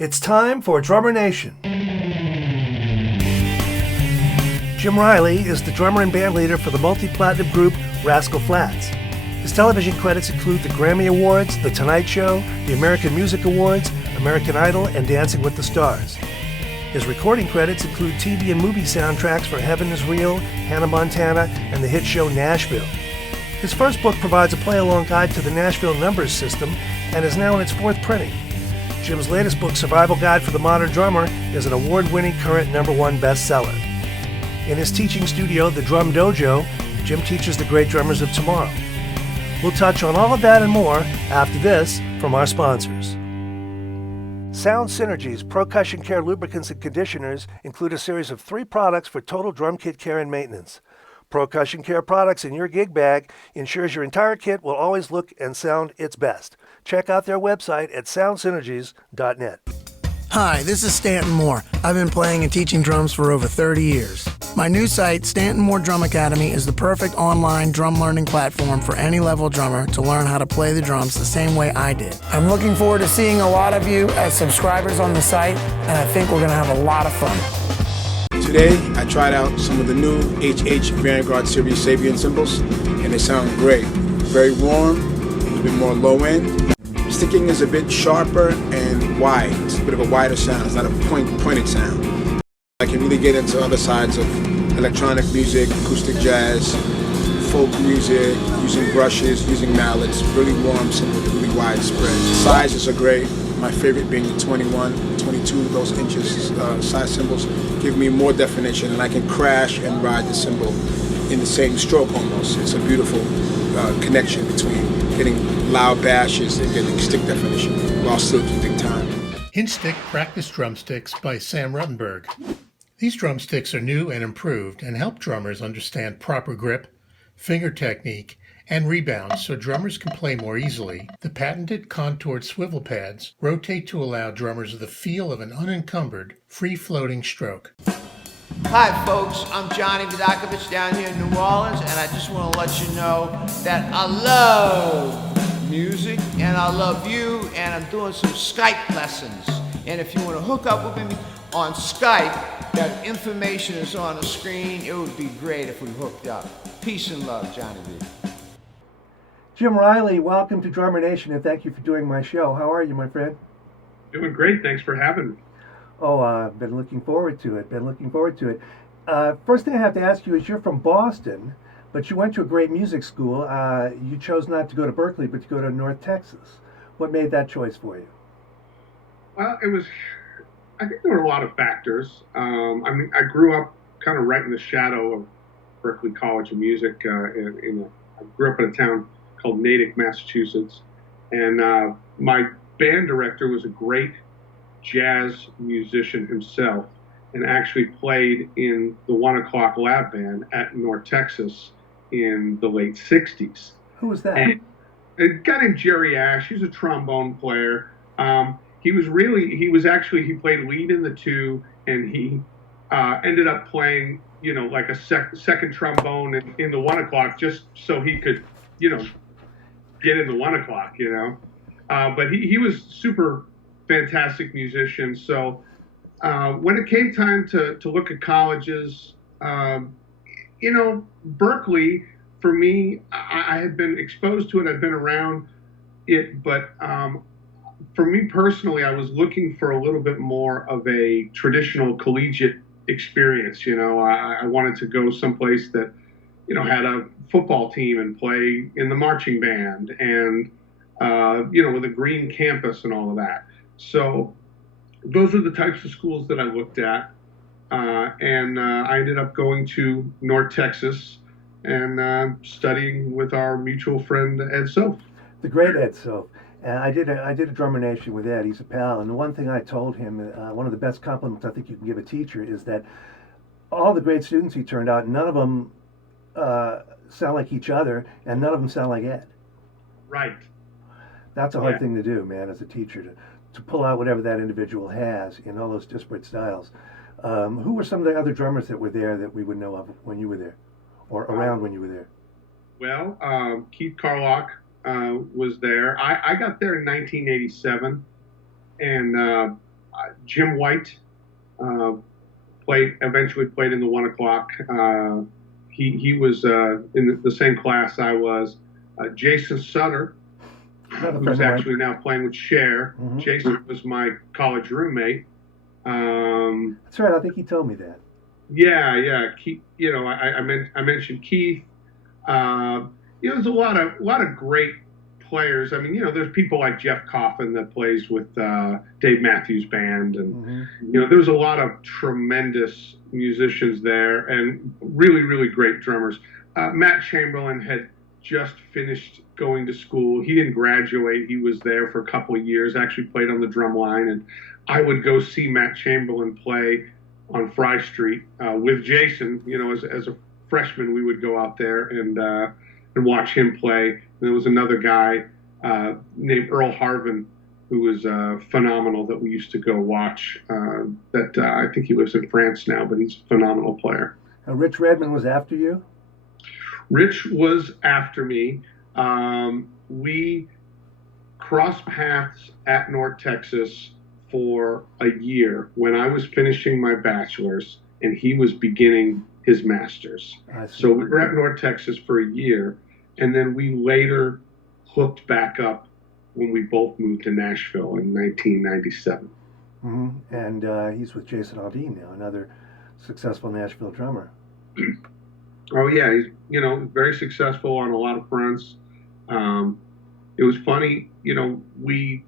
It's time for Drummer Nation. Jim Riley is the drummer and band leader for the multi-platinum group Rascal Flatts. His television credits include the Grammy Awards, The Tonight Show, the American Music Awards, American Idol, and Dancing with the Stars. His recording credits include TV and movie soundtracks for Heaven is Real, Hannah Montana, and the hit show Nashville. His first book provides a play-along guide to the Nashville numbers system and is now in its fourth printing. Jim's latest book, Survival Guide for the Modern Drummer, is an award-winning current #1 bestseller. In his teaching studio, the Drum Dojo, Jim teaches the great drummers of tomorrow. We'll touch on all of that and more after this from our sponsors. Sound Synergy's Percussion Care lubricants and conditioners include a series of 3 products for total drum kit care and maintenance. Percussion Care products in your gig bag ensures your entire kit will always look and sound its best. Check out their website at soundsynergies.net. Hi, this is Stanton Moore. I've been playing and teaching drums for over 30 years. My new site, Stanton Moore Drum Academy, is the perfect online drum learning platform for any level drummer to learn how to play the drums the same way I did. I'm looking forward to seeing a lot of you as subscribers on the site, and I think we're going to have a lot of fun. Today, I tried out some of the new HH Vanguard Series Sabian cymbals, and they sound great. Very warm, a little bit more low end. Sticking is a bit sharper and wide. It's a bit of a wider sound. It's not a pointed sound. I can really get into other sides of electronic music, acoustic jazz, folk music, using brushes, using mallets, really warm cymbals, really widespread. Sizes are great. My favorite being the 21, 22, those inches size cymbals give me more definition, and I can crash and ride the cymbal in the same stroke almost. It's a beautiful connection between getting loud bashes and getting stick definition while still keeping time. Hinchstick Practice Drumsticks by Sam Ruttenberg. These drumsticks are new and improved and help drummers understand proper grip, finger technique, and rebound so drummers can play more easily. The patented contoured swivel pads rotate to allow drummers the feel of an unencumbered, free-floating stroke. Hi folks, I'm Johnny Vidakovich down here in New Orleans, and I just want to let you know that I love music and I love you, and I'm doing some Skype lessons. And if you want to hook up with me on Skype, that information is on the screen. It would be great if we hooked up. Peace and love, Johnny V. Jim Riley, welcome to Drummer Nation, and thank you for doing my show. How are you, my friend? Doing great. Thanks for having me. Oh, I've been looking forward to it. First thing I have to ask you is you're from Boston, but you went to a great music school. You chose not to go to Berkeley, but to go to North Texas. What made that choice for you? Well, I think there were a lot of factors. I grew up kind of right in the shadow of Berkeley College of Music. I grew up in a town called Natick, Massachusetts, and my band director was a great jazz musician himself, and actually played in the 1 O'Clock Lab Band at North Texas in the late 60s. Who was that? And a guy named Jerry Ash. He's a trombone player. He played lead in the 2, and he ended up playing, like a second trombone in the 1 O'Clock, just so he could, get in the 1 O'Clock, But he was super fantastic musician. So when it came time to look at colleges, Berkeley, for me, I had been exposed to it. I'd been around it, but for me personally, I was looking for a little bit more of a traditional collegiate experience. I wanted to go someplace that, had a football team and play in the marching band and, with a green campus and all of that. So those are the types of schools that I looked at. And I ended up going to North Texas and studying with our mutual friend, Ed Soph. The great Ed Soph. And I did a Drummer Nation with Ed. He's a pal. And the one thing I told him, one of the best compliments I think you can give a teacher is that all the great students he turned out, none of them sound like each other, and none of them sound like Ed. Right. That's a hard thing to do, man, as a teacher, to pull out whatever that individual has in all those disparate styles. Who were some of the other drummers that were there that we would know of when you were there, or around when you were there? Well, Keith Carlock was there. I got there in 1987, and Jim White eventually played in the 1 o'clock. He was in the same class I was. Jason Sutter, who's actually now playing with Cher. Mm-hmm. Jason was my college roommate. That's right. I think he told me that. Yeah. Keith, I mentioned Keith. There's a lot of great players. I mean, there's people like Jeff Coffin that plays with Dave Matthews Band, and there's a lot of tremendous musicians there, and really, really great drummers. Matt Chamberlain had just finished going to school. He didn't graduate. He was there for a couple of years, actually played on the drum line, and I would go see Matt Chamberlain play on Fry Street with Jason. As a freshman, we would go out there and watch him play. And there was another guy named Earl Harvin who was phenomenal that we used to go watch. I think he lives in France now, but he's a phenomenal player. Rich Redmond was after you? Rich was after me. We crossed paths at North Texas for a year when I was finishing my bachelor's and he was beginning his master's. So we were at North Texas for a year, and then we later hooked back up when we both moved to Nashville in 1997. Mm-hmm. And he's with Jason Aldean now, another successful Nashville drummer. Oh yeah, he's very successful on a lot of fronts. It was funny, we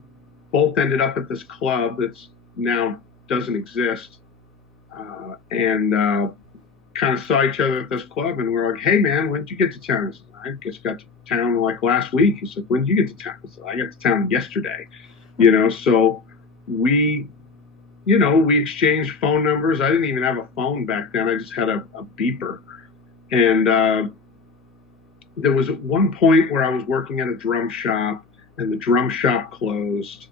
both ended up at this club that's now doesn't exist, and kind of saw each other at this club, and we're like, "Hey man, when did you get to town?" I said, "I just got to town like last week." He said, "When did you get to town?" I said, "I got to town yesterday." So we exchanged phone numbers. I didn't even have a phone back then. I just had a beeper. And there was at one point where I was working at a drum shop, and the drum shop closed,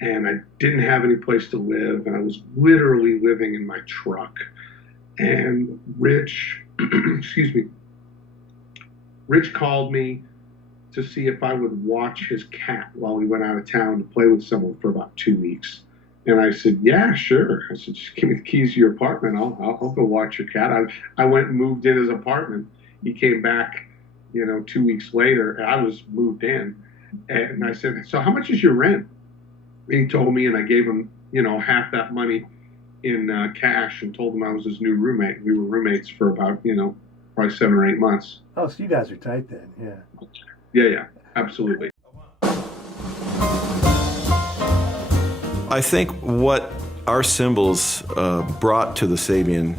and I didn't have any place to live, and I was literally living in my truck. And Rich, Rich called me to see if I would watch his cat while he went out of town to play with someone for about 2 weeks. And I said, "Yeah, sure." I said, "Just give me the keys to your apartment. I'll go watch your cat." I went and moved in his apartment. He came back, 2 weeks later, and I was moved in. And I said, "So how much is your rent?" And he told me, and I gave him, half that money in cash, and told him I was his new roommate. We were roommates for about, probably 7 or 8 months. Oh, so you guys are tight then, yeah. Yeah, absolutely. I think what our cymbals brought to the Sabian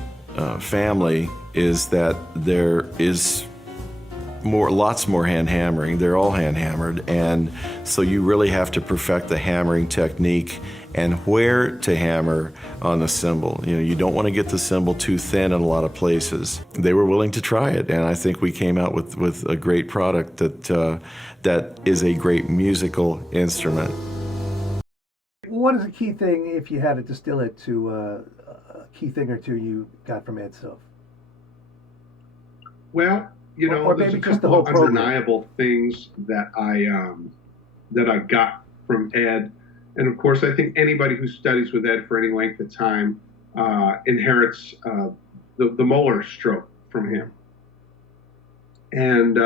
family is that there is lots more hand hammering. They're all hand hammered, and so you really have to perfect the hammering technique and where to hammer on the cymbal. You don't want to get the cymbal too thin in a lot of places. They were willing to try it, and I think we came out with a great product that is a great musical instrument. What is a key thing, if you had to distill it to a key thing or two you got from Ed Silf? Well, or there's maybe a just the couple whole of program. undeniable things that I got from Ed, and of course, I think anybody who studies with Ed for any length of time inherits the molar stroke from him. And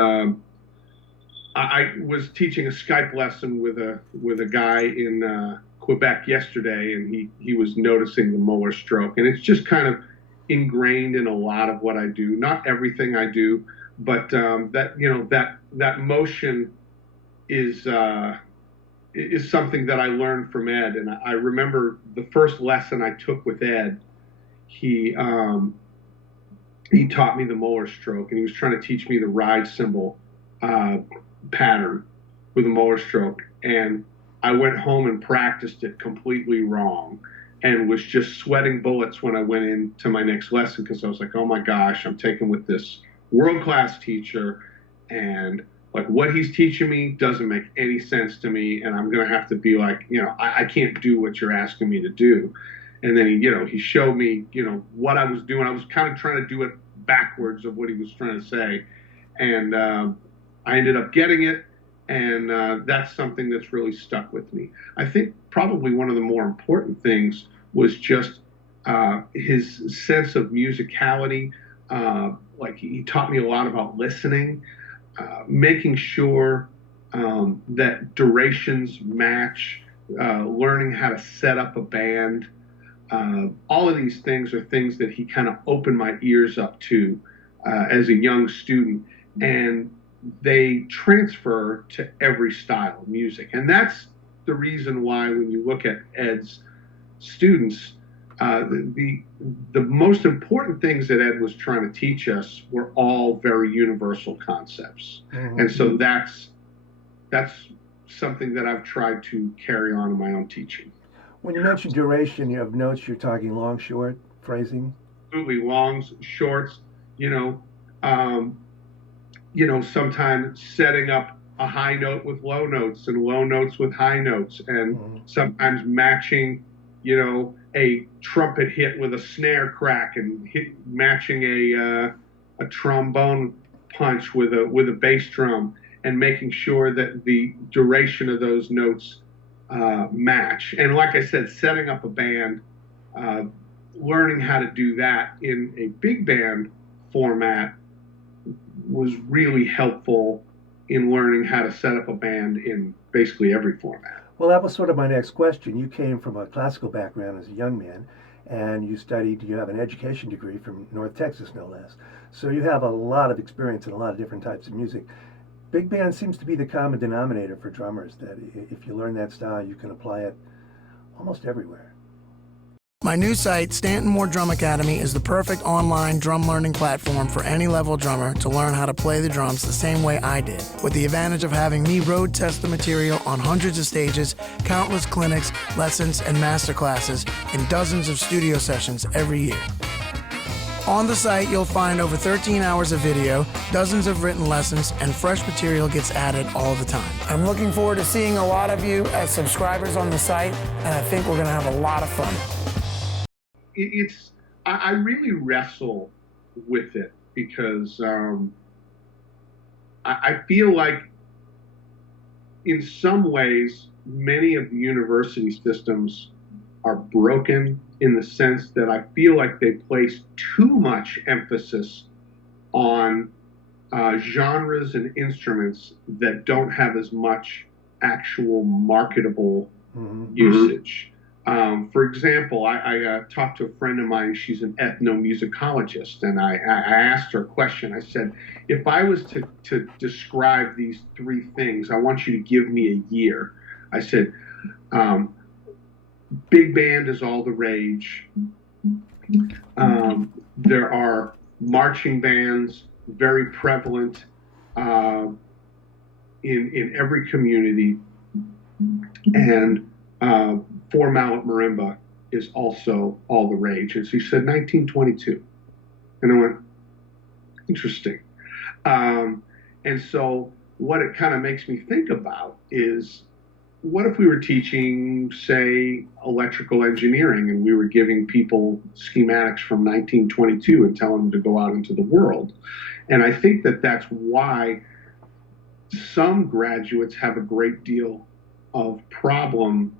I was teaching a Skype lesson with a guy in Quebec yesterday, and he was noticing the molar stroke, and it's just kind of ingrained in a lot of what I do. Not everything I do, but that motion is something that I learned from Ed. And I remember the first lesson I took with Ed, he taught me the molar stroke, and he was trying to teach me the ride cymbal pattern with the molar stroke, and I went home and practiced it completely wrong and was just sweating bullets when I went into my next lesson, because I was like, oh my gosh, I'm taking with this world-class teacher, and like what he's teaching me doesn't make any sense to me, and I'm going to have to be like, I can't do what you're asking me to do. And then he showed me, what I was doing. I was kind of trying to do it backwards of what he was trying to say. And I ended up getting it. And that's something that's really stuck with me. I think probably one of the more important things was just his sense of musicality. Like he taught me a lot about listening, making sure that durations match, learning how to set up a band. All of these things are things that he kind of opened my ears up to as a young student, and they transfer to every style of music. And that's the reason why when you look at Ed's students, the most important things that Ed was trying to teach us were all very universal concepts. Mm-hmm. And so that's something that I've tried to carry on in my own teaching. When you mention duration, you have notes, you're talking long, short, phrasing? Absolutely, longs, shorts, sometimes setting up a high note with low notes and low notes with high notes, and sometimes matching, a trumpet hit with a snare crack, and matching a trombone punch with a bass drum, and making sure that the duration of those notes match. And like I said, setting up a band, learning how to do that in a big band format was really helpful in learning how to set up a band in basically every format. Well, that was sort of my next question. You came from a classical background as a young man, and you have an education degree from North Texas, no less. So you have a lot of experience in a lot of different types of music. Big band seems to be the common denominator for drummers, that if you learn that style, you can apply it almost everywhere. My new site, Stanton Moore Drum Academy, is the perfect online drum learning platform for any level drummer to learn how to play the drums the same way I did, with the advantage of having me road test the material on hundreds of stages, countless clinics, lessons, and master classes, and dozens of studio sessions every year. On the site, you'll find over 13 hours of video, dozens of written lessons, and fresh material gets added all the time. I'm looking forward to seeing a lot of you as subscribers on the site, and I think we're going to have a lot of fun. I really wrestle with it because I feel like in some ways many of the university systems are broken in the sense that I feel like they place too much emphasis on genres and instruments that don't have as much actual marketable usage. For example, I talked to a friend of mine. She's an ethnomusicologist, and I asked her a question. I said, if I was to describe these three things, I want you to give me a year. I said, big band is all the rage. There are marching bands, very prevalent in every community, and four-mallet marimba is also all the rage. And she said 1922. And I went, interesting. And so what it kind of makes me think about is, what if we were teaching, say, electrical engineering, and we were giving people schematics from 1922 and telling them to go out into the world? And I think that that's why some graduates have a great deal of problem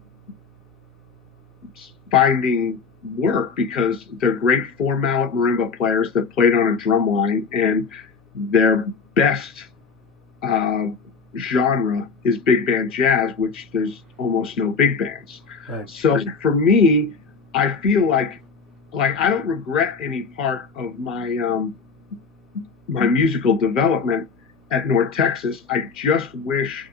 finding work, because they're great four-mallet marimba players that played on a drum line, and their best genre is big band jazz, which there's almost no big bands. Right. So for me, I feel like I don't regret any part of my my musical development at North Texas. I just wish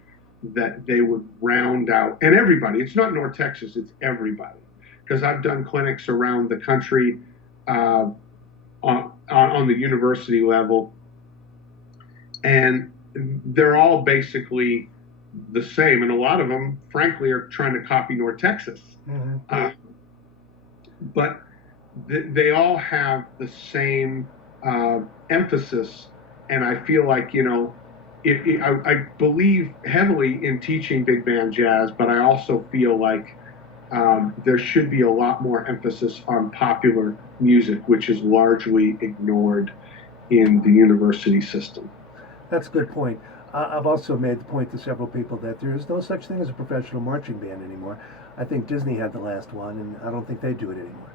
that they would round out, and everybody, it's not North Texas, it's everybody, because I've done clinics around the country on the university level, and they're all basically the same, and a lot of them, frankly, are trying to copy North Texas. Mm-hmm. But they all have the same emphasis, and I feel like, I believe heavily in teaching big band jazz, but I also feel like there should be a lot more emphasis on popular music, which is largely ignored in the university system. That's a good point. I've also made the point to several people that there is no such thing as a professional marching band anymore. I think Disney had the last one, and I don't think they do it anymore.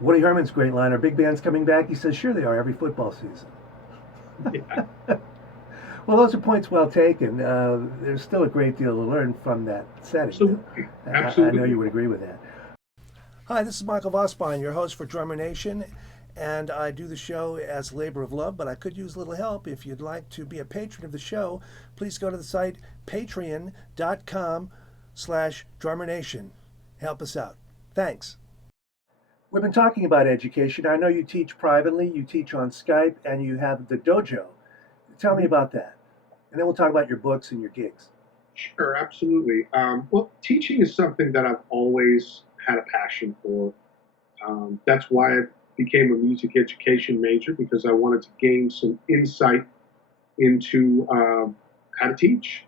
Woody Herman's great line, are big bands coming back? He says, sure they are, every football season. Yeah. Well, those are points well taken. There's still a great deal to learn from that setting. Absolutely. I Absolutely. know you would agree with that. Hi, this is Michael Vosbein, your host for Drummer Nation, and I do the show as labor of love, but I could use a little help. If you'd like to be a patron of the show, please go to the site patreon.com/drummernation. Help us out. Thanks. We've been talking about education. I know you teach privately, you teach on Skype, and you have the dojo. Tell me about that. And then we'll talk about your books and your gigs. Sure, absolutely. Well, teaching is something that I've always had a passion for. That's why I became a music education major, because I wanted to gain some insight into how to teach.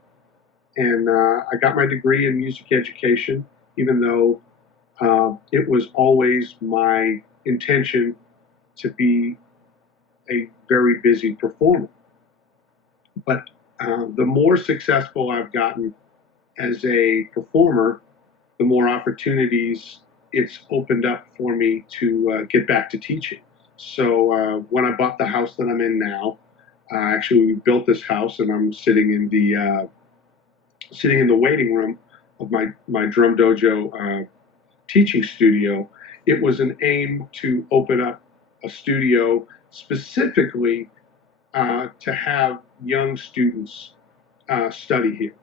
And I got my degree in music education, even though it was always my intention to be a very busy performer. But the more successful I've gotten as a performer, the more opportunities it's opened up for me to get back to teaching. So when I bought the house that I'm in now, actually we built this house, and I'm sitting in the waiting room of my Drum Dojo teaching studio. It was an aim to open up a studio specifically to have young students study here.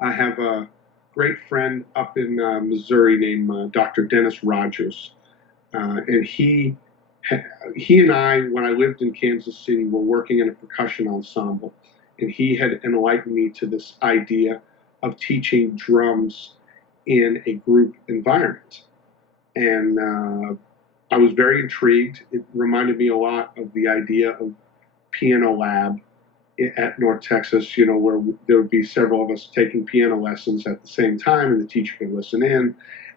I have a great friend up in Missouri named Dr. Dennis Rogers, and he and I, when I lived in Kansas City, were working in a percussion ensemble, and he had enlightened me to this idea of teaching drums in a group environment. And I was very intrigued. It reminded me a lot of the idea of Piano Lab at North Texas, where there would be several of us taking piano lessons at the same time, and the teacher could listen in.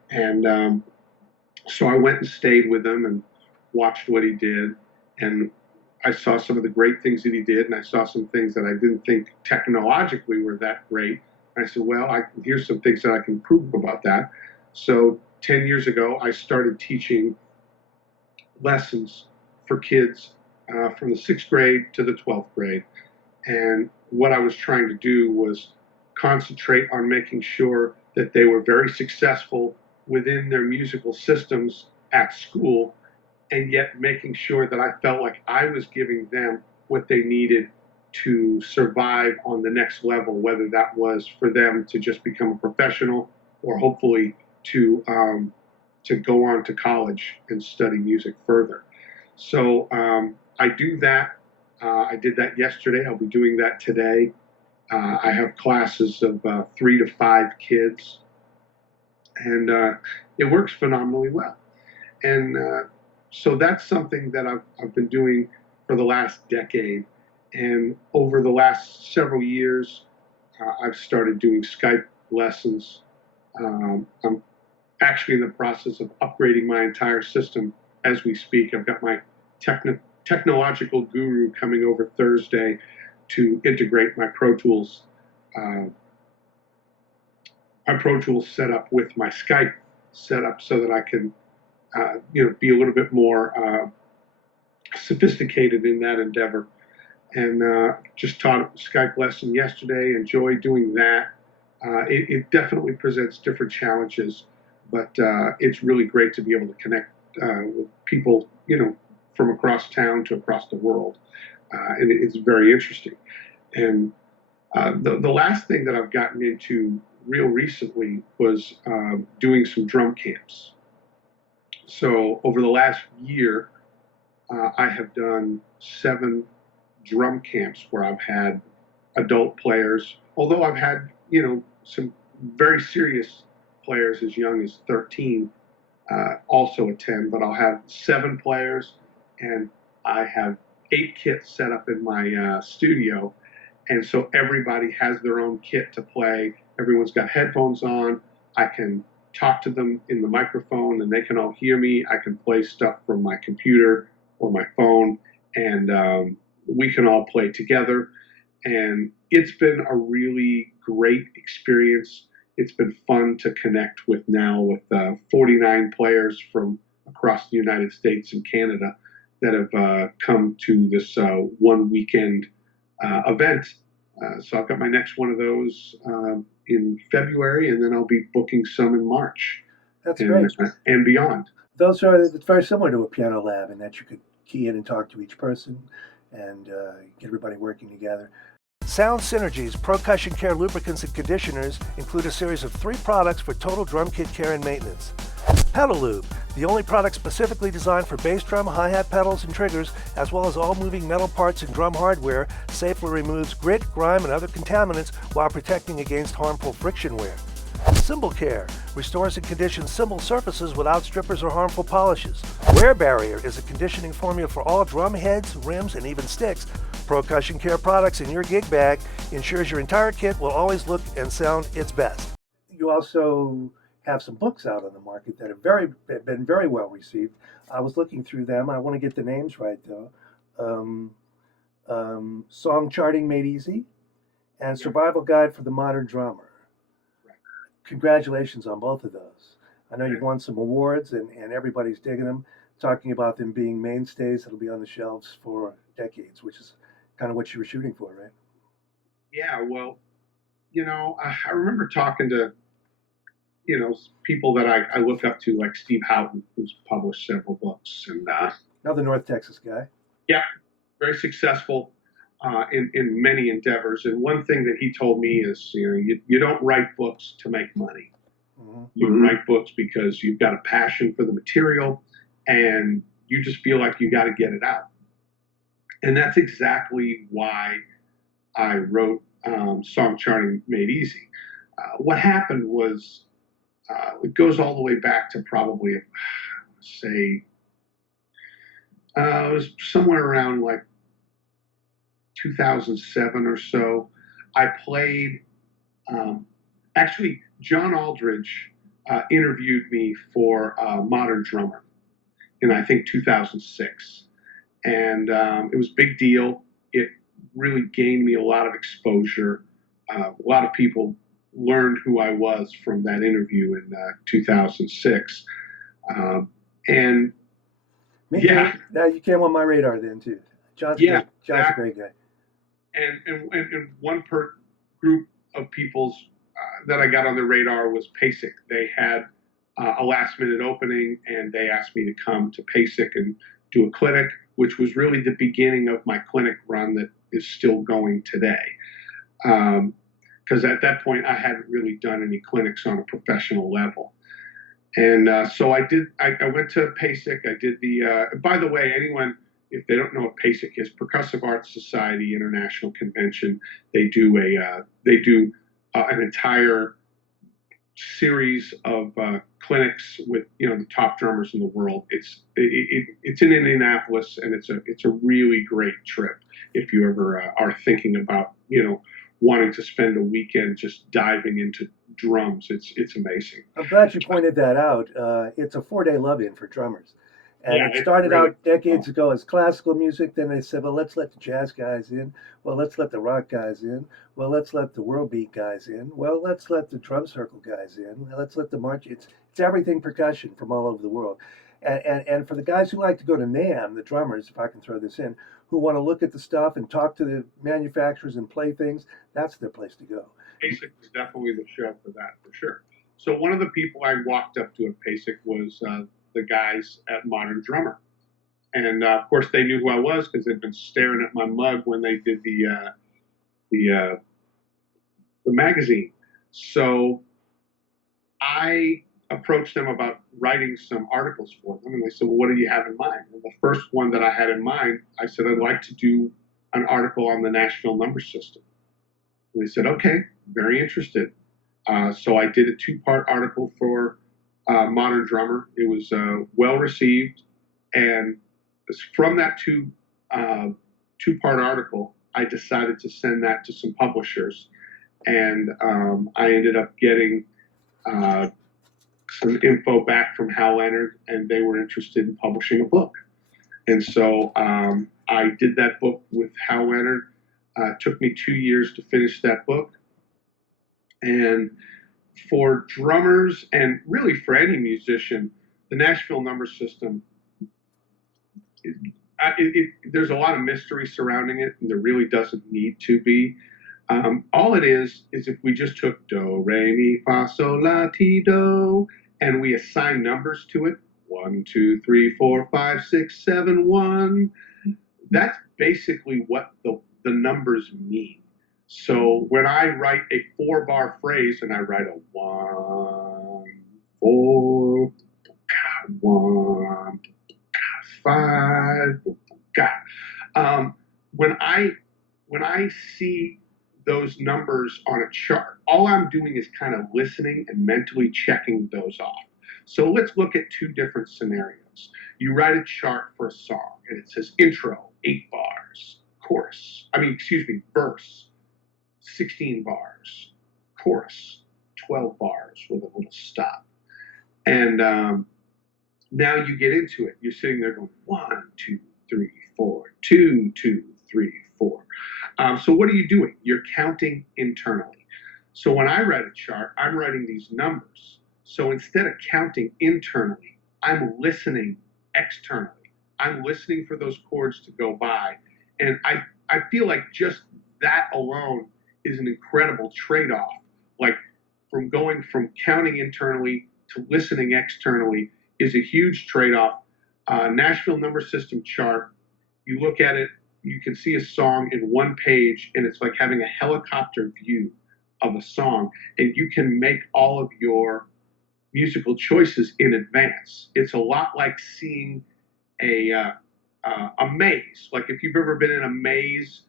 And so I went and stayed with him and watched what he did. And I saw some of the great things that he did, and I saw some things that I didn't think technologically were that great. And I said, well, here's some things that I can improve about that. So 10 years ago, I started teaching lessons for kids from the 6th grade to the 12th grade. And what I was trying to do was concentrate on making sure that they were very successful within their musical systems at school, and yet making sure that I felt like I was giving them what they needed to survive on the next level, whether that was for them to just become a professional or hopefully to go on to college and study music further. So I do that. I did that yesterday. I'll be doing that today. I have classes of 3 to 5 kids, and it works phenomenally well. And so that's something that I've been doing for the last decade. And over the last several years, I've started doing Skype lessons. I'm actually in the process of upgrading my entire system as we speak. I've got my technological guru coming over Thursday to integrate my Pro Tools setup with my Skype setup, so that I can be a little bit more sophisticated in that endeavor. And just taught a Skype lesson yesterday. Enjoyed doing that. It definitely presents different challenges, but it's really great to be able to connect with people, from across town to across the world. And it's very interesting. And the last thing that I've gotten into real recently was doing some drum camps. So over the last year, I have done 7 drum camps where I've had adult players, although I've had, some very serious players as young as 13 also attend, but I'll have 7 players, and I have 8 kits set up in my studio. And so everybody has their own kit to play. Everyone's got headphones on. I can talk to them in the microphone, and they can all hear me. I can play stuff from my computer or my phone, and we can all play together. And it's been a really great experience. it's been fun to connect with now with 49 players from across the United States and Canada that have come to this one weekend event. So I've got my next one of those in February, and then I'll be booking some in March. That's great. And beyond. Those are it's very similar to a piano lab in that you could key in and talk to each person and get everybody working together. Sound Synergy's Percussion Care lubricants and conditioners include a series of 3 products for total drum kit care and maintenance. Pedal Lube, the only product specifically designed for bass drum, hi-hat pedals, and triggers, as well as all moving metal parts and drum hardware, safely removes grit, grime, and other contaminants while protecting against harmful friction wear. Cymbal Care restores and conditions cymbal surfaces without strippers or harmful polishes. Wear Barrier is a conditioning formula for all drum heads, rims, and even sticks. Percussion Care products in your gig bag ensures your entire kit will always look and sound its best. You also have some books out on the market that have been very well received. I was looking through them. I want to get the names right though. Song Charting Made Easy and Survival Guide for the Modern Drummer. Congratulations on both of those. I know you've won some awards and everybody's digging them, talking about them being mainstays that'll be on the shelves for decades, which is kind of what you were shooting for, right? Yeah, well, I remember talking to, people that I look up to, like Steve Houghton, who's published several books. And Another North Texas guy. Yeah, very successful in many endeavors. And one thing that he told me is, you don't write books to make money. Mm-hmm. You write books because you've got a passion for the material and you just feel like you got to get it out. And that's exactly why I wrote Song Charting Made Easy. What happened was, it goes all the way back to probably, it was somewhere around like 2007 or so. I played, actually, John Aldridge interviewed me for Modern Drummer in, I think, 2006. And it was a big deal. It really gained me a lot of exposure. A lot of people learned who I was from that interview in 2006. And yeah, now you came on my radar then too. John's a great guy. And one group of people's that I got on the radar was PASIC. They had a last minute opening and they asked me to come to PASIC and do a clinic, which was really the beginning of my clinic run that is still going today. Because at that point I hadn't really done any clinics on a professional level. And so I went to PASIC. I did by the way, anyone, if they don't know what PASIC is, Percussive Arts Society International Convention, they do an entire series of clinics with the top drummers in the world. It's in Indianapolis, and it's a really great trip if you ever are thinking about wanting to spend a weekend just diving into drums. It's amazing. I'm glad you pointed that out. It's a 4-day love-in for drummers. And yeah, it started out decades ago as classical music. Then they said, well, let's let the jazz guys in. Well, let's let the rock guys in. Well, let's let the world beat guys in. Well, let's let the drum circle guys in. Let's let the march. It's everything percussion from all over the world. And for the guys who like to go to NAMM, the drummers, if I can throw this in, who want to look at the stuff and talk to the manufacturers and play things, that's their place to go. PASIC is definitely the show for that, for sure. So one of the people I walked up to at PASIC was the guys at Modern Drummer. And of course they knew who I was because they'd been staring at my mug when they did the magazine. So I approached them about writing some articles for them. And they said, well, what do you have in mind? And the first one that I had in mind, I said, I'd like to do an article on the Nashville number system. And they said, okay, very interested. So I did a 2-part article for Modern Drummer. It was well received, and from that two-part article, I decided to send that to some publishers, and I ended up getting some info back from Hal Leonard, and they were interested in publishing a book. And so I did that book with Hal Leonard. It took me 2 years to finish that book, and for drummers and really for any musician, the Nashville number system, there's a lot of mystery surrounding it, and there really doesn't need to be. All it is if we just took do, re, mi, fa, sol, la, ti, do, and we assign numbers to it, 1, 2, 3, 4, 5, 6, 7, 1. That's basically what the numbers mean. So when I write a 4-bar phrase and I write a 1, 4, 1, 5, when I see those numbers on a chart, all I'm doing is kind of listening and mentally checking those off. So let's look at 2 different scenarios. You write a chart for a song and it says intro, 8 bars, verse, 16 bars, chorus, 12 bars with a little stop. And now you get into it. You're sitting there going 1, 2, 3, 4, 2, 2, 3, 4. So what are you doing? You're counting internally. So when I write a chart, I'm writing these numbers. So instead of counting internally, I'm listening externally. I'm listening for those chords to go by. And I feel like just that alone is an incredible trade-off. Like from going from counting internally to listening externally is a huge trade-off. Nashville number system chart, you look at it, you can see a song in one page, and it's like having a helicopter view of a song, and you can make all of your musical choices in advance. It's a lot like seeing a maze. Like if you've ever been in a maze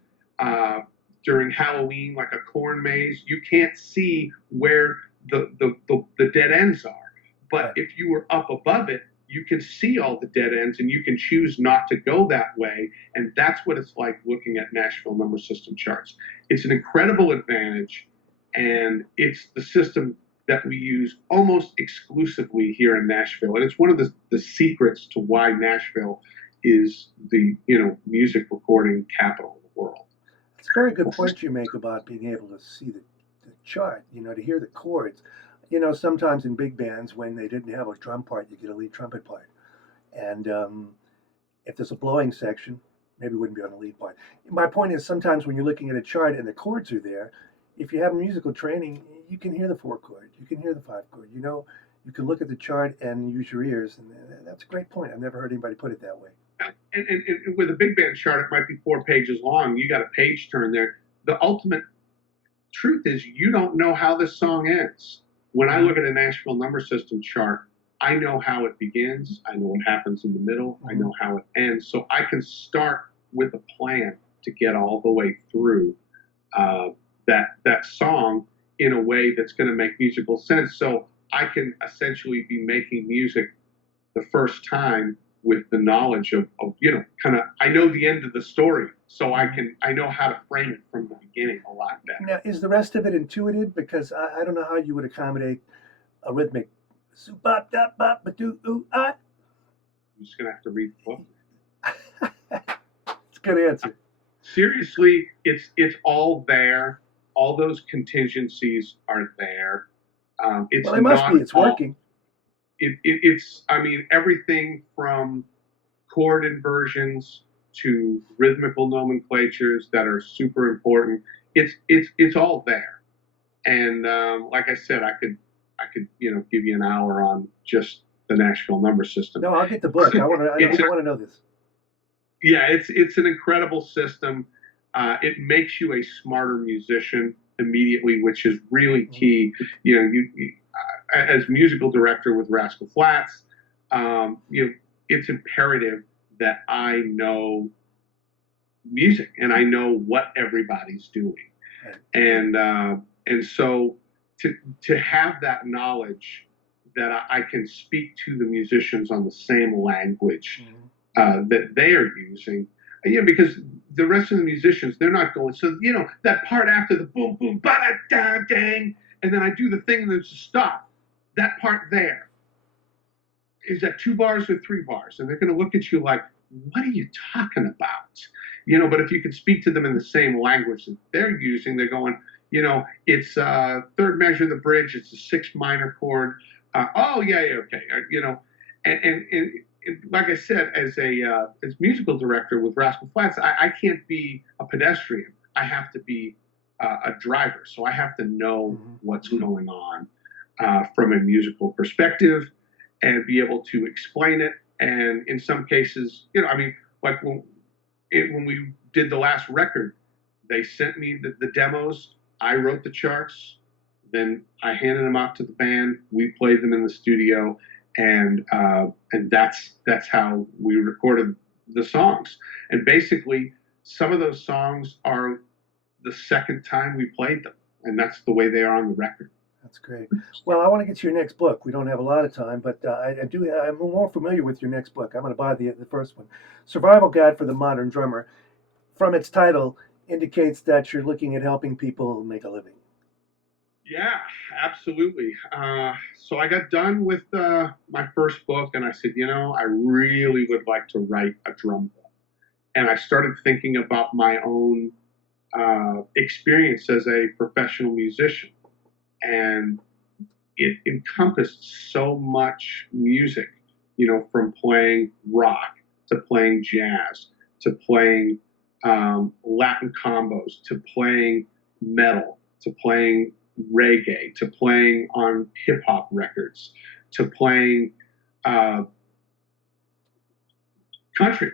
during Halloween, like a corn maze, you can't see where the dead ends are. But if you were up above it, you can see all the dead ends and you can choose not to go that way. And that's what it's like looking at Nashville number system charts. It's an incredible advantage, and it's the system that we use almost exclusively here in Nashville. And it's one of the secrets to why Nashville is the music recording capital of the world. It's a very good point you make about being able to see the chart, to hear the chords. Sometimes in big bands, when they didn't have a drum part, you get a lead trumpet part. And if there's a blowing section, maybe it wouldn't be on the lead part. My point is, sometimes when you're looking at a chart and the chords are there, if you have musical training, you can hear the 4 chord, you can hear the 5 chord. You can look at the chart and use your ears, and that's a great point. I've never heard anybody put it that way. And with a big band chart, it might be 4 pages long. You got a page turn there. The ultimate truth is you don't know how this song ends. When I look at a Nashville number system chart, I know how it begins. I know what happens in the middle. I know how it ends. So I can start with a plan to get all the way through that song in a way that's going to make musical sense. So I can essentially be making music the first time with the knowledge of I know the end of the story, so I know how to frame it from the beginning a lot better. Now, is the rest of it intuitive? Because I don't know how you would accommodate a rhythmic bop dop bop ba doo ooh ah. I'm just gonna have to read the book. It's a good answer. Seriously, it's all there. All those contingencies are there. It must be. It's working. It's everything from chord inversions to rhythmical nomenclatures that are super important. It's all there. And like I said, I could give you an hour on just the Nashville number system. No, I'll get the book. I want to know this. Yeah, it's an incredible system. It makes you a smarter musician immediately, which is really key. As musical director with Rascal Flatts, it's imperative that I know music and I know what everybody's doing, and so to have that knowledge that I can speak to the musicians on the same language that they are using. Because the rest of the musicians, they're not going, so, that part after the boom, boom, ba-da-da-dang, and then I do the thing and there's a stop. That part there, is that 2 bars or 3 bars? And they're going to look at you like, what are you talking about? But if you could speak to them in the same language that they're using, they're going, it's third measure of the bridge. It's a 6 minor chord. Oh yeah, okay. And like I said, as musical director with Rascal Flatts, I can't be a pedestrian. I have to be a driver. So I have to know what's going on from a musical perspective and be able to explain it. And in some cases, like when we did the last record, they sent me the demos. I wrote the charts. Then I handed them out to the band. We played them in the studio, and that's how we recorded the songs. And basically, some of those songs are the second time we played them, and that's the way they are on the record. That's great. Well, I want to get to your next book. We don't have a lot of time, but I'm more familiar with your next book. I'm going to buy the first one, Survival Guide for the Modern Drummer. From its title, indicates that you're looking at helping people make a living. Yeah, absolutely. So I got done with my first book, and I said, I really would like to write a drum book. And I started thinking about my own experience as a professional musician. And it encompassed so much music, from playing rock to playing jazz to playing Latin combos to playing metal to playing reggae to playing on hip hop records to playing country.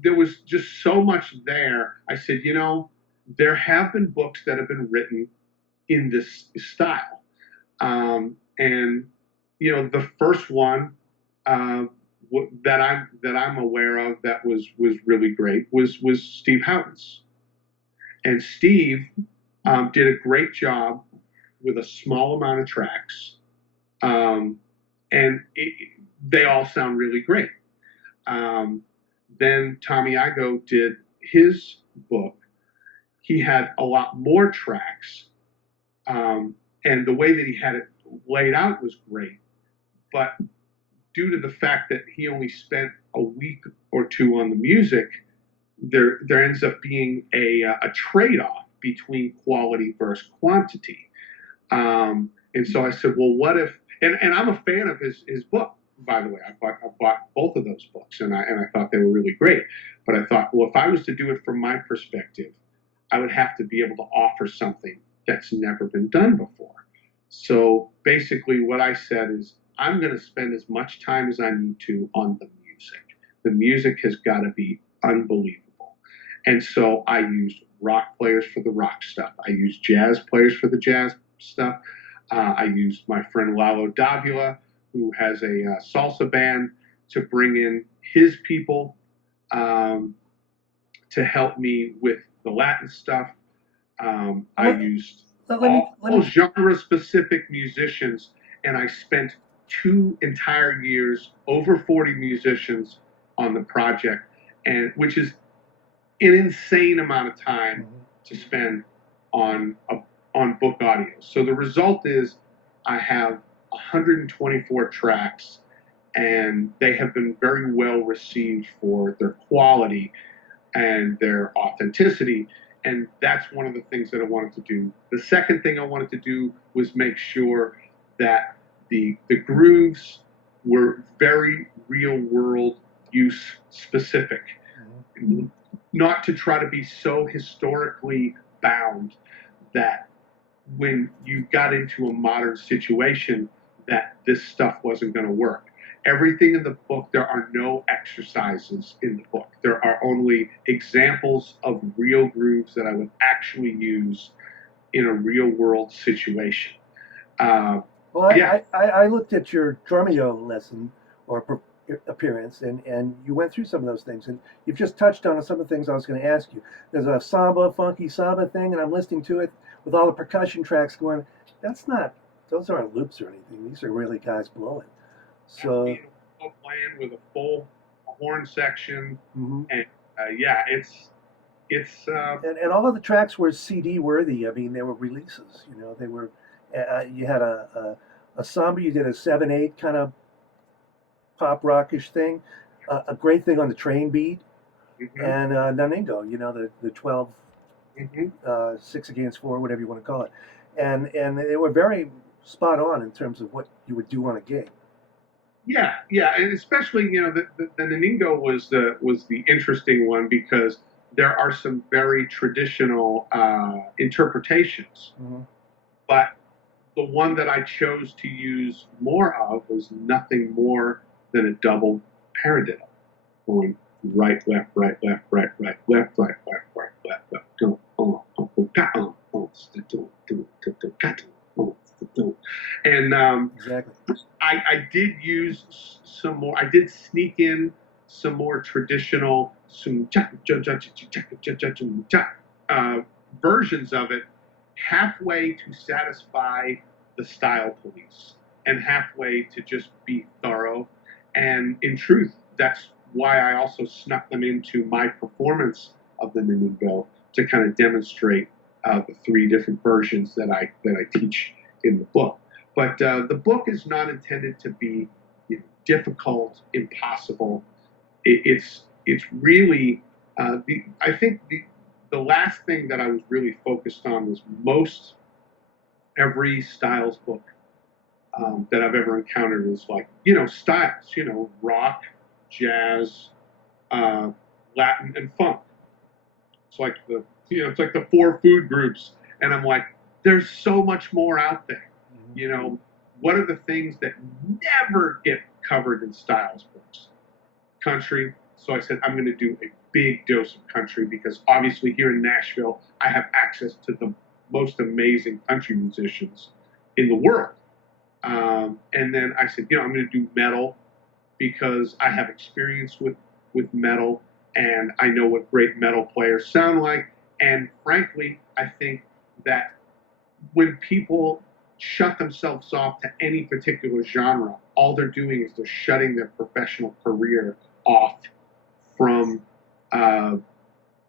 There was just so much there. I said, there have been books that have been written in this style. And the first one that I'm aware of that was really great was Steve Houghton's. And Steve did a great job with a small amount of tracks. And they all sound really great. Then Tommy Igoe did his book. He had a lot more tracks. And the way that he had it laid out was great. But due to the fact that he only spent a week or two on the music, there ends up being a trade-off between quality versus quantity. And so I said, well, what if, and I'm a fan of his book, by the way. I bought both of those books, and I thought they were really great. But I thought, well, if I was to do it from my perspective, I would have to be able to offer something that's never been done before. So basically what I said is, I'm going to spend as much time as I need to on the music. The music has got to be unbelievable. And so I used rock players for the rock stuff. I used jazz players for the jazz stuff. I used my friend Lalo Davila, who has a salsa band, to bring in his people to help me with the Latin stuff. I used all genre-specific musicians, and I spent 2 entire years, over 40 musicians on the project, and which is an insane amount of time to spend on book audio. So the result is I have 124 tracks, and they have been very well received for their quality and their authenticity. And that's one of the things that I wanted to do. The second thing I wanted to do was make sure that the grooves were very real world use specific, not to try to be so historically bound that when you got into a modern situation that this stuff wasn't going to work. Everything in the book, there are no exercises in the book. There are only examples of real grooves that I would actually use in a real world situation. I looked at your Drumeo lesson or appearance, and you went through some of those things, and you've just touched on some of the things I was going to ask you. There's a funky samba thing, and I'm listening to it with all the percussion tracks going. Those aren't loops or anything. These are really guys blowing. So playing with a full horn section, and it's and all of the tracks were CD worthy. I mean, they were releases. They were. You had a samba. You did a 7/8 kind of pop rockish thing. A great thing on the train beat, and Naningo. The 12 6 against 4, whatever you want to call it, and they were very spot on in terms of what you would do on a gig. Yeah, yeah, and especially the Naningo was the interesting one because there are some very traditional interpretations, but the one that I chose to use more of was nothing more than a double paradiddle, going right, left, right, left, right, right, left, right, left, right, left, left. And Exactly. I did use some more. I did sneak in some more traditional versions of it, halfway to satisfy the style police and halfway to just be thorough. And in truth, that's why I also snuck them into my performance of the Naningo to kind of demonstrate the 3 different versions that I teach in the book. But the book is not intended to be difficult, impossible. It's really I think the last thing that I was really focused on was most every styles book that I've ever encountered is like styles, rock, jazz, Latin, and funk. It's like it's like the 4 food groups, and I'm like, there's so much more out there. What are the things that never get covered in styles books? Country. So I said, I'm going to do a big dose of country because obviously here in Nashville, I have access to the most amazing country musicians in the world. And then I said, I'm going to do metal because I have experience with metal and I know what great metal players sound like. And frankly, I think that when people shut themselves off to any particular genre, all they're doing is they're shutting their professional career off from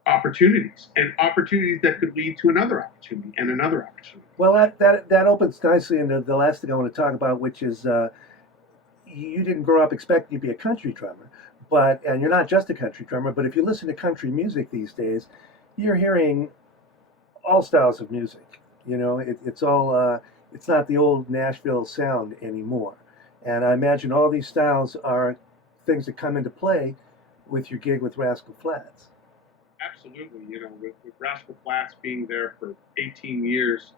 opportunities that could lead to another opportunity and another opportunity. Well, that opens nicely into the last thing I want to talk about, which is you didn't grow up expecting to be a country drummer, and you're not just a country drummer, but if you listen to country music these days, you're hearing all styles of music. It's all it's not the old Nashville sound anymore. And I imagine all these styles are things that come into play with your gig with Rascal Flatts. Absolutely. With Rascal Flatts being there for 18 years,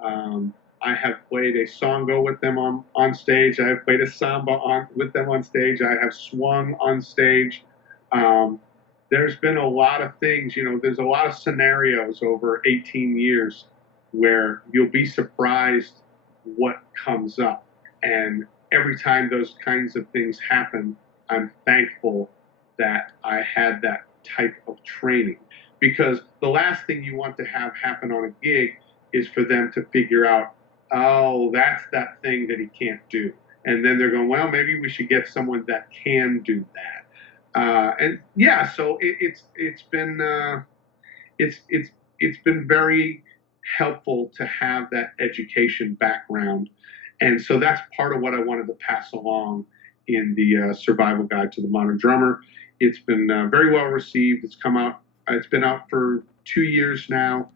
I have played a songo with them on stage. I have played a samba with them on stage. I have swung on stage. There's been a lot of things, there's a lot of scenarios over 18 years where you'll be surprised what comes up. And every time those kinds of things happen, I'm thankful that I had that type of training. Because the last thing you want to have happen on a gig is for them to figure out, oh, that's that thing that he can't do. And then they're going, well, maybe we should get someone that can do that. And yeah, so it's been very helpful to have that education background. And so that's part of what I wanted to pass along in the Survival Guide to the Modern Drummer. It's been very well received. It's been out for 2 years now.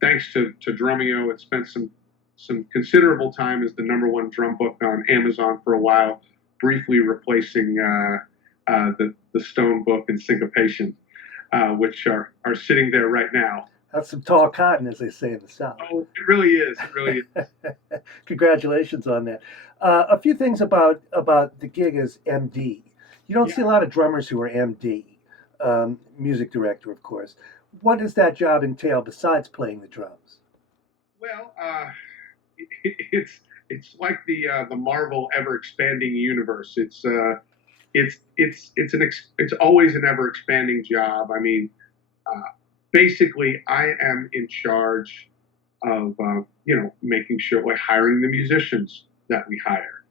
Thanks to Drumeo, it spent some considerable time as the #1 drum book on Amazon for a while, briefly replacing the Stone Book and Syncopation, which are sitting there right now. That's some tall cotton, as they say in the South. Oh, it really is. It really is. Congratulations on that. A few things about the gig as MD. You don't see a lot of drummers who are MD, music director, of course. What does that job entail besides playing the drums? Well, it's like the Marvel ever expanding universe. It's always an ever expanding job. I mean, basically, I am in charge of making sure, like hiring the musicians that we hire,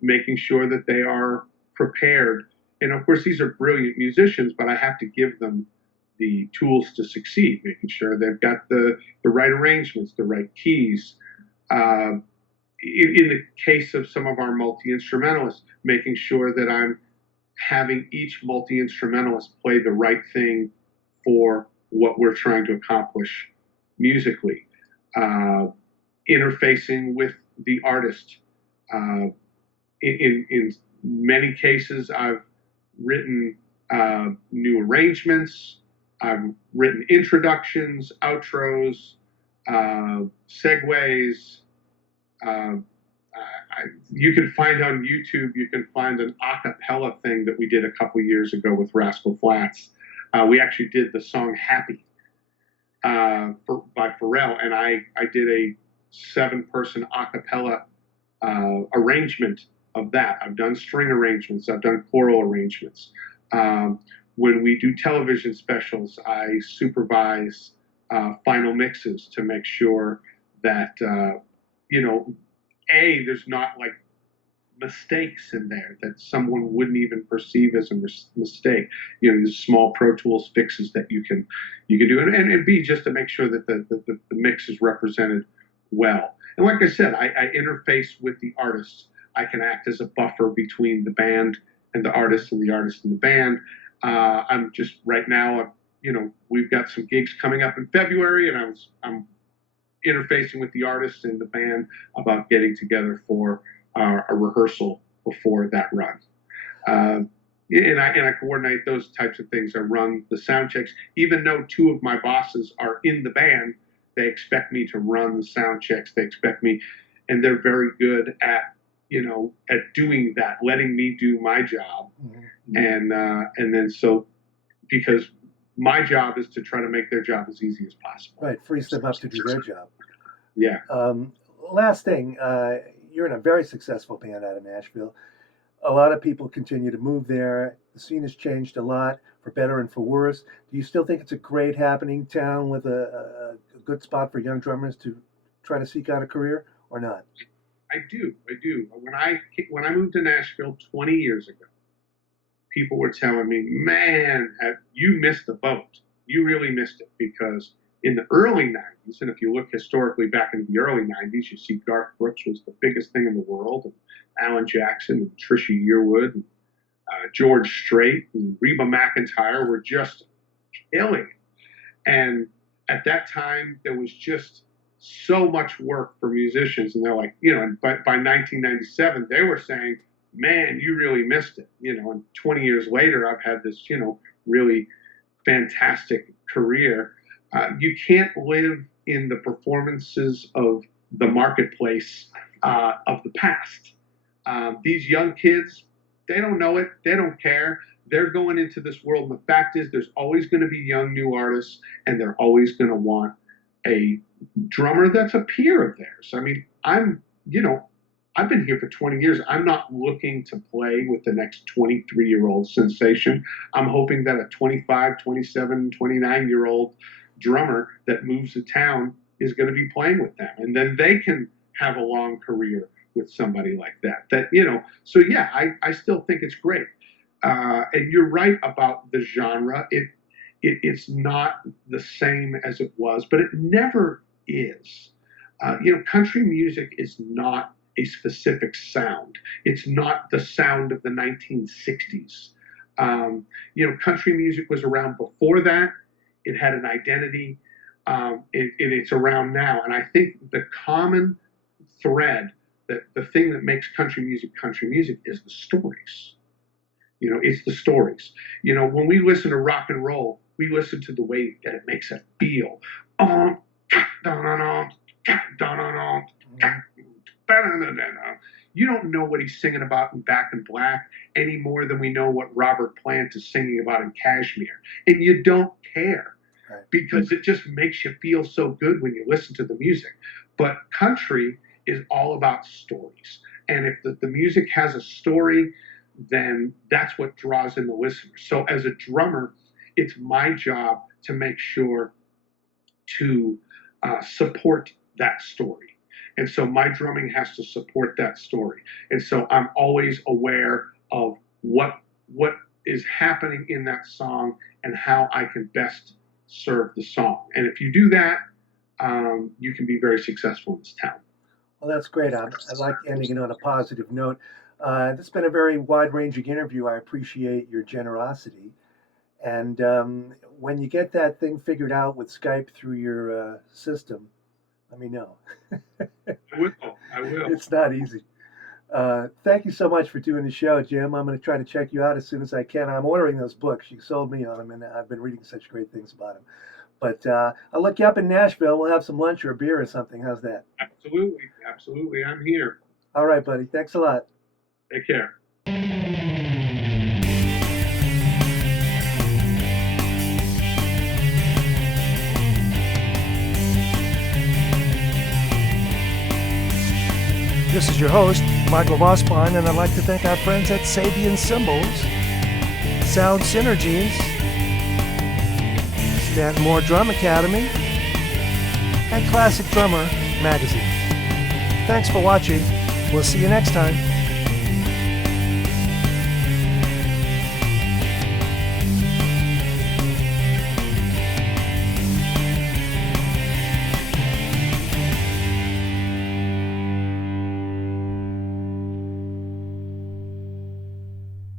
making sure that they are prepared. And of course, these are brilliant musicians, but I have to give them the tools to succeed, making sure they've got the right arrangements, the right keys. In the case of some of our multi-instrumentalists, making sure that I'm having each multi-instrumentalist play the right thing for what we're trying to accomplish musically. Interfacing with the artist. In many cases, I've written new arrangements. I've written introductions, outros, segues. You can find on YouTube, you can find an a cappella thing that we did a couple years ago with Rascal Flatts. We actually did the song Happy by Pharrell, and I did a 7-person a cappella arrangement of that. I've done string arrangements, I've done choral arrangements. When we do television specials, I supervise final mixes to make sure that, there's not like mistakes in there that someone wouldn't even perceive as a mistake. These small Pro Tools fixes that you can do, and B, just to make sure that the mix is represented well. And like I said, I interface with the artists. I can act as a buffer between the band and the artist and the artist and the band. I'm just right now, we've got some gigs coming up in February, and I'm interfacing with the artist and the band about getting together for a rehearsal before that run. And I coordinate those types of things. I run the sound checks. Even though 2 of my bosses are in the band, they expect me to run the sound checks. They expect me, and they're very good at doing that, letting me do my job. Mm-hmm. And then so, because my job is to try to make their job as easy as possible. Right, frees them up to do their job. Yeah. Last thing, you're in a very successful band out of Nashville. A lot of people continue to move there. The scene has changed a lot, for better and for worse. Do you still think it's a great happening town with a good spot for young drummers to try to seek out a career, or not? I do. When I moved to Nashville 20 years ago, people were telling me, "Man, you missed the boat. You really missed it," because in the early 90s, and if you look historically back in the early 90s, you see Garth Brooks was the biggest thing in the world, and Alan Jackson and Trisha Yearwood and George Strait and Reba McEntire were just killing it. And at that time, there was just so much work for musicians, and they're like, and by 1997, they were saying, "Man, you really missed it." And 20 years later, I've had this, really fantastic career. You can't live in the performances of the marketplace of the past. These young kids, they don't know it. They don't care. They're going into this world. And the fact is, there's always going to be young new artists, and they're always going to want a drummer that's a peer of theirs. I mean, I've been here for 20 years. I'm not looking to play with the next 23-year-old sensation. I'm hoping that a 25, 27, 29-year-old drummer that moves to town is going to be playing with them. And then they can have a long career with somebody like that. So yeah, I still think it's great. And you're right about the genre. It's not the same as it was, but it never is. Country music is not a specific sound. It's not the sound of the 1960s. Country music was around before that. It had an identity, and it's around now. And I think the common thread, the thing that makes country music is the stories. It's the stories. When we listen to rock and roll, we listen to the way that it makes us feel. You don't know what he's singing about in Back in Black any more than we know what Robert Plant is singing about in Kashmir. And you don't care, because it just makes you feel so good when you listen to the music. But country is all about stories. And if the music has a story, then that's what draws in the listener. So as a drummer, it's my job to make sure to support that story. And so my drumming has to support that story. And so I'm always aware of what is happening in that song and how I can best serve the song. And if you do that, you can be very successful in this town. Well, that's great. I like ending it on a positive note. This has been a very wide-ranging interview. I appreciate your generosity. And when you get that thing figured out with Skype through your system, let me know. I will. It's not easy. Thank you so much for doing the show, Jim. I'm going to try to check you out as soon as I can. I'm ordering those books. You sold me on them, and I've been reading such great things about them. But I'll look you up in Nashville. We'll have some lunch or a beer or something. How's that? Absolutely. I'm here. All right, buddy. Thanks a lot. Take care. This is your host, Michael Vossbein, and I'd like to thank our friends at Sabian Cymbals, Sound Synergies, Stanton Moore Drum Academy, and Classic Drummer Magazine. Thanks for watching. We'll see you next time.